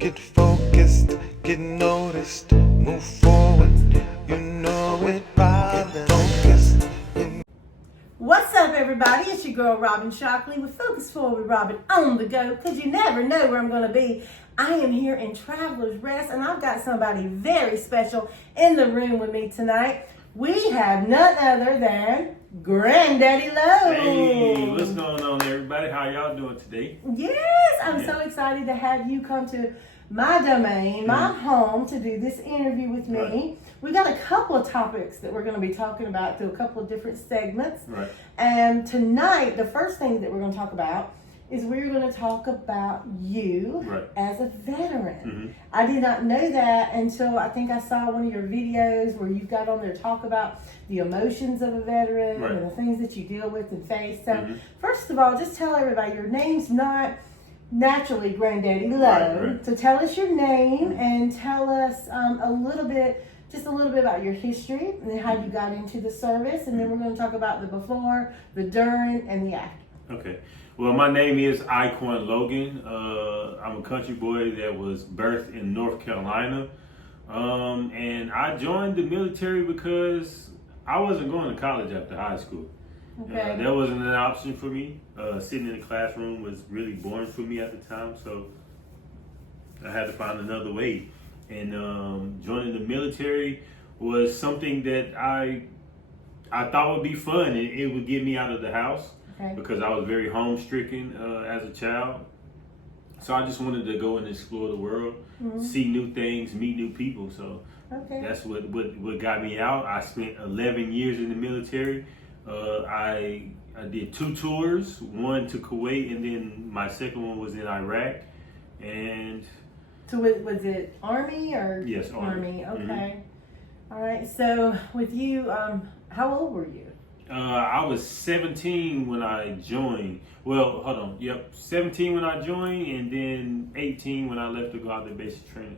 Get focused, get noticed, move forward, you know it, Robin. Get focused. What's up, everybody? It's your girl, Robin Shockley, with Focus Forward Robin on the go, because you never know where I'm going to be. I am here in Traveler's Rest, and I've got somebody very special in the room with me tonight. We have none other than Granddaddy Lo. Hey, what's going on, everybody? How y'all doing today? Yes, I'm so excited to have you come to my domain, my home, to do this interview with me. Right. We got a couple of topics that we're going to be talking about through a couple of different segments. Right. And tonight, the first thing that we're going to talk about is we're going to talk about you as a veteran. I did not know that until I think I saw one of your videos where you've got on there talk about the emotions of a veteran and the things that you deal with and face. So first of all, just tell everybody your name's not naturally Granddaddy Lo. So tell us your name and tell us just a little bit about your history and how you got into the service, and then we're going to talk about the before, the during, and the after. Okay. Well, my name is Logan Logan. I'm a country boy that was birthed in North Carolina. And I joined the military because I wasn't going to college after high school. Okay. That wasn't an option for me. Sitting in the classroom was really boring for me at the time, so I had to find another way. And joining the military was something that I thought would be fun, and it would get me out of the house. Because I was very home-stricken as a child. So I just wanted to go and explore the world, see new things, meet new people. So that's what got me out. I spent 11 years in the military. I did 2 tours, one to Kuwait, and then my second one was in Iraq. And so was it Army or? Yes, Army. Okay. All right. So with you, how old were you? I was 17 when I joined. Well, hold on. Yep, 17 when I joined, and then 18 when I left to go out to basic training.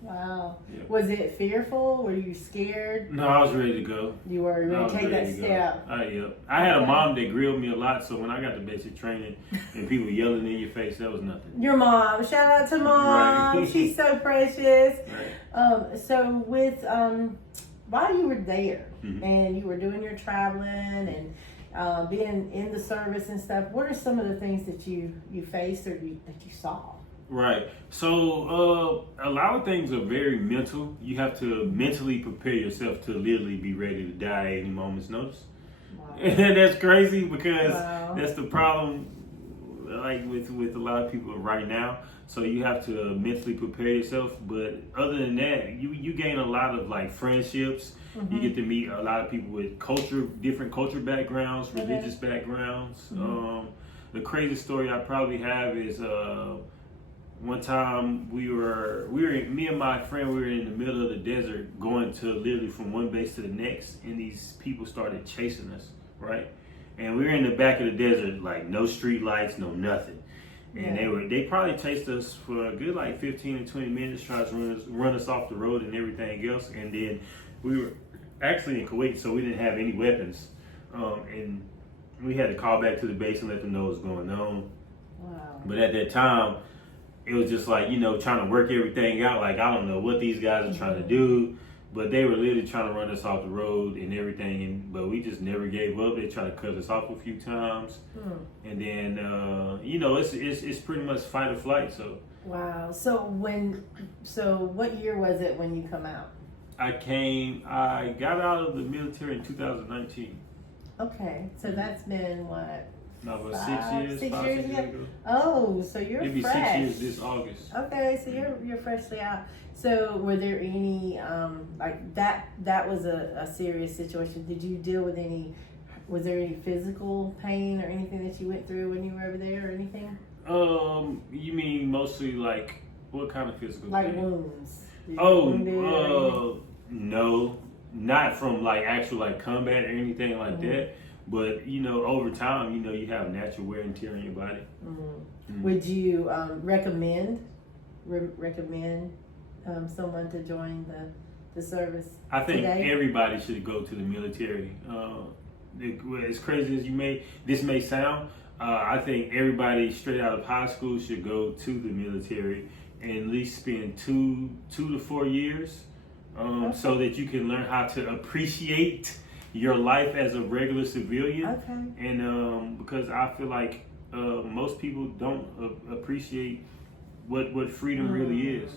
Wow. Yep. Was it fearful? Were you scared? No, I was ready to go. You were ready to take that step. Yep. I had a mom that grilled me a lot, so when I got to basic training and people yelling in your face, that was nothing. Your mom. Shout out to Mom. Right. She's so precious. Right. So with while you were there and you were doing your traveling and being in the service and stuff, what are some of the things that you faced or that you saw? Right. So a lot of things are very mental. You have to mentally prepare yourself to literally be ready to die at any moment's notice. Wow. And that's crazy because that's the problem, like with a lot of people right now. So you have to mentally prepare yourself. But other than that, you gain a lot of like friendships. You get to meet a lot of people with different culture backgrounds, religious backgrounds. The craziest story I probably have is one time me and my friend, we were in the middle of the desert going to literally from one base to the next, and these people started chasing us, right? And we were in the back of the desert, like no street lights, no nothing. And they probably chased us for a good like 15 to 20 minutes, trying to run us off the road and everything else. And then we were actually in Kuwait, so we didn't have any weapons. And we had to call back to the base and let them know what was going on. Wow. But at that time, it was just like, trying to work everything out. Like, I don't know what these guys are trying to do, but they were literally trying to run us off the road and everything. But we just never gave up. They tried to cut us off a few times. And then, it's pretty much fight or flight. So. Wow. So what year was it when you come out? I got out of the military in 2019. Okay. So that's been what? About 6 years. 6 years ago. Oh, so you're It'll be fresh. 6 years this August. Okay, so you're freshly out. So were there any like that was a serious situation? Did you deal with was there any physical pain or anything that you went through when you were over there or anything? You mean mostly like what kind of physical like pain? Wounds. No, not from like actual like combat or anything like that. But over time, you have natural wear and tear on your body. Would you recommend someone to join the service? I think today? Everybody should go to the military. As crazy as this may sound, I think everybody straight out of high school should go to the military and at least spend 2 to 4 years, so that you can learn how to appreciate your life as a regular civilian. Okay. And because I feel like most people don't appreciate what freedom really is.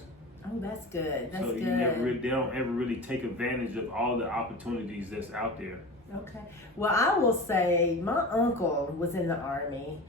Oh, that's good. That's so good. They don't ever really take advantage of all the opportunities that's out there. Okay. Well, I will say my uncle was in the Army,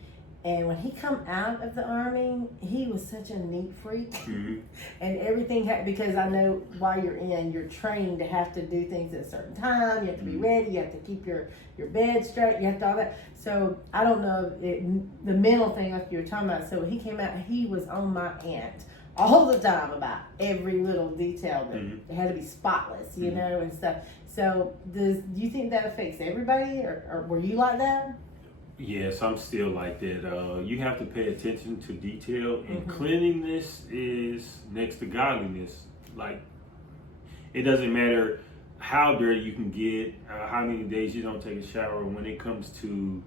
and when he come out of the Army, he was such a neat freak. Mm-hmm. And everything because I know while you're in, you're trained to have to do things at a certain time. You have to be ready. You have to keep your bed straight. You have to all that. So I don't know the mental thing like you were talking about. So when he came out, he was on my aunt all the time about every little detail that it had to be spotless, you know, and stuff. So do you think that affects everybody, or were you like that? Yes, I'm still like that. You have to pay attention to detail, and cleanliness is next to godliness. Like, it doesn't matter how dirty you can get, how many days you don't take a shower. When it comes to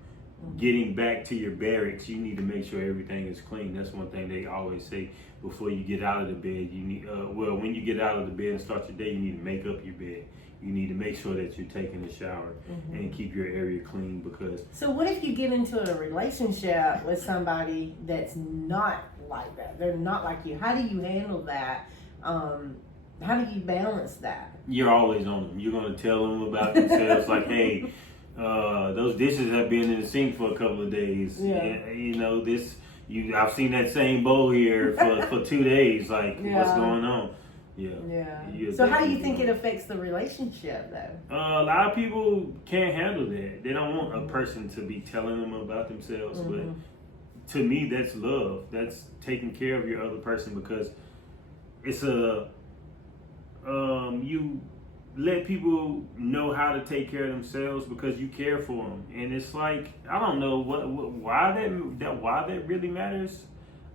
getting back to your barracks, you need to make sure everything is clean. That's one thing they always say before you get out of the bed. You need, when you get out of the bed and start your day, you need to make up your bed. You need to make sure that you're taking a shower and keep your area clean, because... So what if you get into a relationship with somebody that's not like that? They're not like you. How do you handle that? How do you balance that? You're always on them. You're going to tell them about themselves, like, hey, those dishes have been in the sink for a couple of days. Yeah. And, you know, I've seen that same bowl here for 2 days. Like, what's going on? Yeah. So how do you think it affects the relationship, though? A lot of people can't handle that. They don't want a person to be telling them about themselves. But to me, that's love. That's taking care of your other person, because it's you let people know how to take care of themselves because you care for them. And it's like, I don't know why that really matters.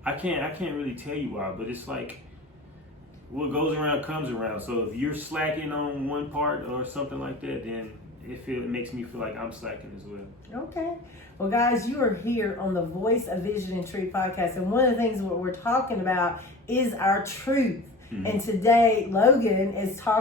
I can't really tell you why, but it's like, what goes around comes around. So if you're slacking on one part or something like that, then it makes me feel like I'm slacking as well. Okay. Well, guys, you are here on the Voice of Vision and Truth podcast, and one of the things what we're talking about is our truth. And today, Logan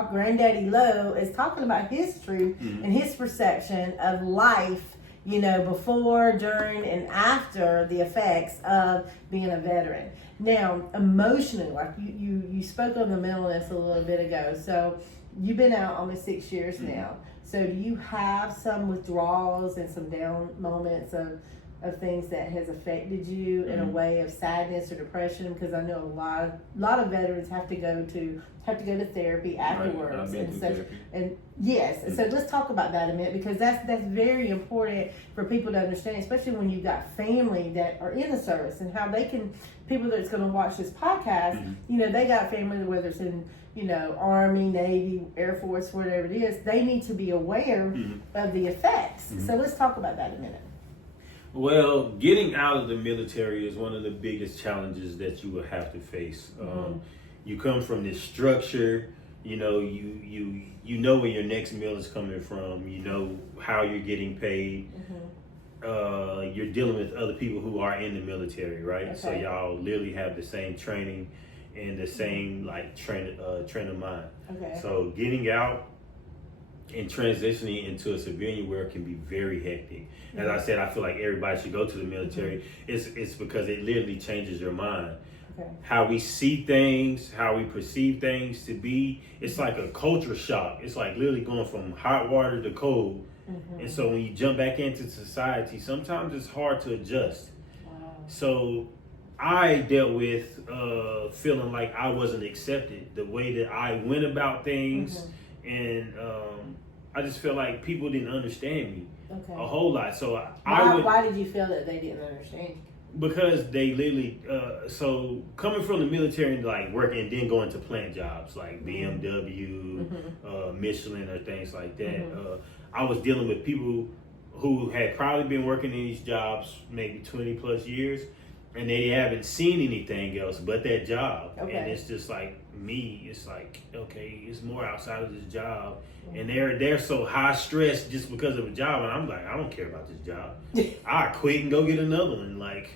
Granddaddy Lo is talking about his truth and his perception of life, you know, before, during, and after the effects of being a veteran. Now, emotionally, like you spoke on the mentalness a little bit ago. So you've been out almost 6 years now. So do you have some withdrawals and some down moments of things that has affected you in a way of sadness or depression? Because I know a lot of veterans have to go to therapy afterwards and such. Therapy. And yes, so let's talk about that a minute, because that's very important for people to understand, especially when you've got family that are in the service, and how they can, people that's going to watch this podcast, you know, they got family, whether it's in, you know, Army, Navy, Air Force, whatever it is, they need to be aware of the effects. So let's talk about that a minute. Well, getting out of the military is one of the biggest challenges that you will have to face. You come from this structure, you know, you know where your next meal is coming from, you know how you're getting paid. You're dealing with other people who are in the military, right? Okay. So y'all literally have the same training and the same like train of mind. Okay. So getting out and transitioning into a civilian world can be very hectic. As I said, I feel like everybody should go to the military. It's because it literally changes your mind. Okay. How we see things, how we perceive things to be. It's like a culture shock. It's like literally going from hot water to cold. And so when you jump back into society, sometimes it's hard to adjust. Wow. So I dealt with feeling like I wasn't accepted, the way that I went about things. And I just feel like people didn't understand me a whole lot. So why did you feel that they didn't understand you? Because they literally, so coming from the military and like working and then going to plant jobs like BMW, Michelin or things like that. I was dealing with people who had probably been working in these jobs maybe 20 plus years, and they haven't seen anything else but that job. And it's just like, me, it's like, okay, it's more outside of this job, and they're so high stressed just because of a job, and I'm like, I don't care about this job. I quit and go get another one. Like,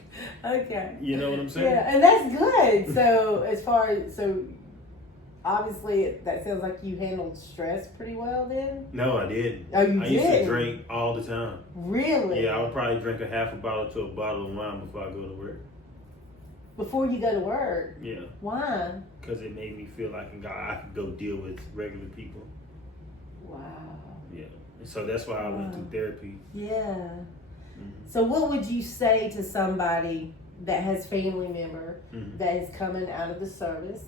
okay, you know what I'm saying? Yeah, and that's good. So as far as obviously that sounds like you handled stress pretty well then. No, I didn't. Oh, you I did? used to drink all the time. Really? Yeah, I would probably drink a half a bottle to a bottle of wine before I go to work. Before you go to work? Yeah. Why? Because it made me feel like I could go deal with regular people. Wow. Yeah. And so that's why I went through therapy. Yeah. Mm-hmm. So what would you say to somebody that has family member Mm-hmm. that is coming out of the service,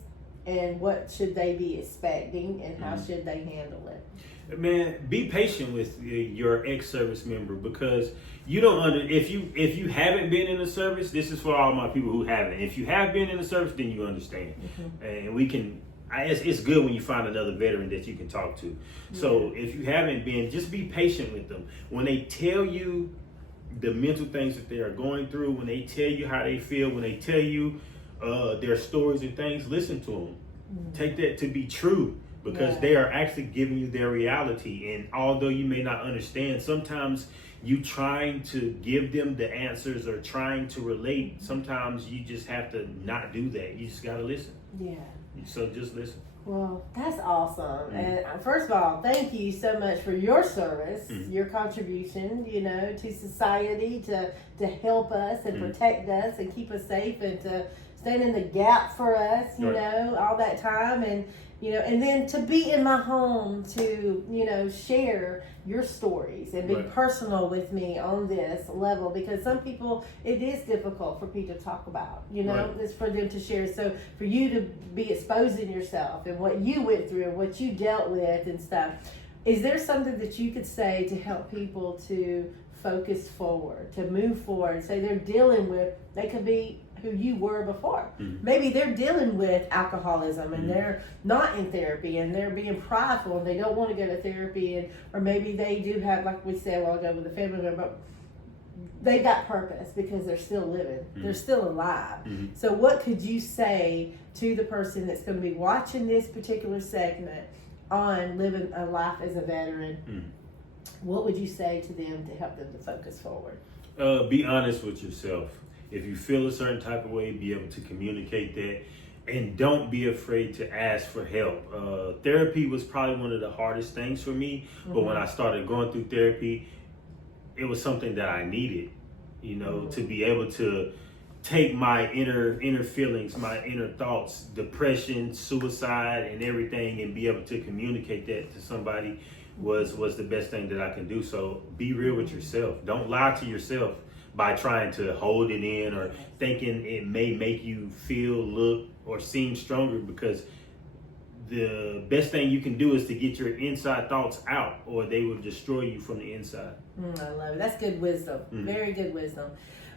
and what should they be expecting, and how should they handle it? Man, be patient with your ex-service member, because you don't if you haven't been in the service, this is for all my people who haven't. If you have been in the service, then you understand. And we can, it's good when you find another veteran that you can talk to. So if you haven't been, just be patient with them. When they tell you the mental things that they are going through, when they tell you how they feel, when they tell you their stories and things, listen to them. Take that to be true, because they are actually giving you their reality. And although you may not understand, sometimes you trying to give them the answers or trying to relate, sometimes you just have to not do that. You just got to listen. Yeah. So just listen. Well, that's awesome. And first of all, thank you so much for your service, your contribution, to society, to help us and protect us and keep us safe, and to stand in the gap for us, all that time. And, and then to be in my home to, share your stories and be personal with me on this level, because some people, it is difficult for people to talk about, it's for them to share. So for you to be exposing yourself and what you went through and what you dealt with and stuff, is there something that you could say to help people to focus forward, to move forward? Say they're dealing with, they could be who you were before. Maybe they're dealing with alcoholism and they're not in therapy and they're being prideful and they don't want to go to therapy, and or maybe they do have, like we said a while ago with a family member, but they got purpose because they're still living, they're still alive. So what could you say to the person that's going to be watching this particular segment on living a life as a veteran? What would you say to them to help them to focus forward? Be honest with yourself. If you feel a certain type of way, be able to communicate that, and don't be afraid to ask for help. Therapy was probably one of the hardest things for me, but when I started going through therapy, it was something that I needed, to be able to take my inner feelings, my inner thoughts, depression, suicide, and everything, and be able to communicate that to somebody was the best thing that I can do. So be real with yourself. Don't lie to yourself by trying to hold it in or thinking it may make you feel, look, or seem stronger, because the best thing you can do is to get your inside thoughts out, or they will destroy you from the inside. I love it. That's good wisdom. Very good wisdom.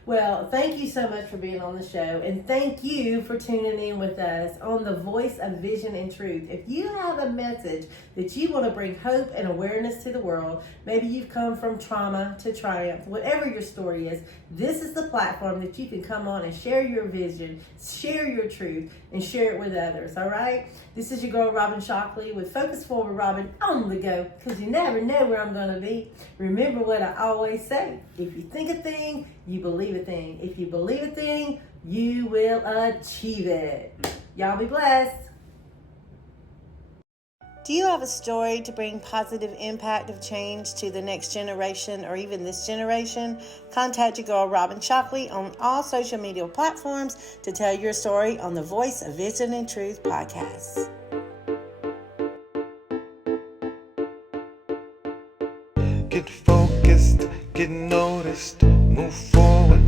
Well, thank you so much for being on the show, and thank you for tuning in with us on the Voice of Vision and Truth. If you have a message that you want to bring hope and awareness to the world, maybe you've come from trauma to triumph, whatever your story is, this is the platform that you can come on and share your vision, share your truth, and share it with others, all right? This is your girl, Robin Shockley, with Focus Forward Robin on the go, because you never know where I'm going to be. Remember what I always say: if you think a thing, you believe a thing. If you believe a thing, you will achieve it. Y'all be blessed. Do you have a story to bring positive impact of change to the next generation or even this generation? Contact your girl, Robin Shockley, on all social media platforms to tell your story on the Voice of Vision and Truth podcast. Get focused, get noticed, move forward.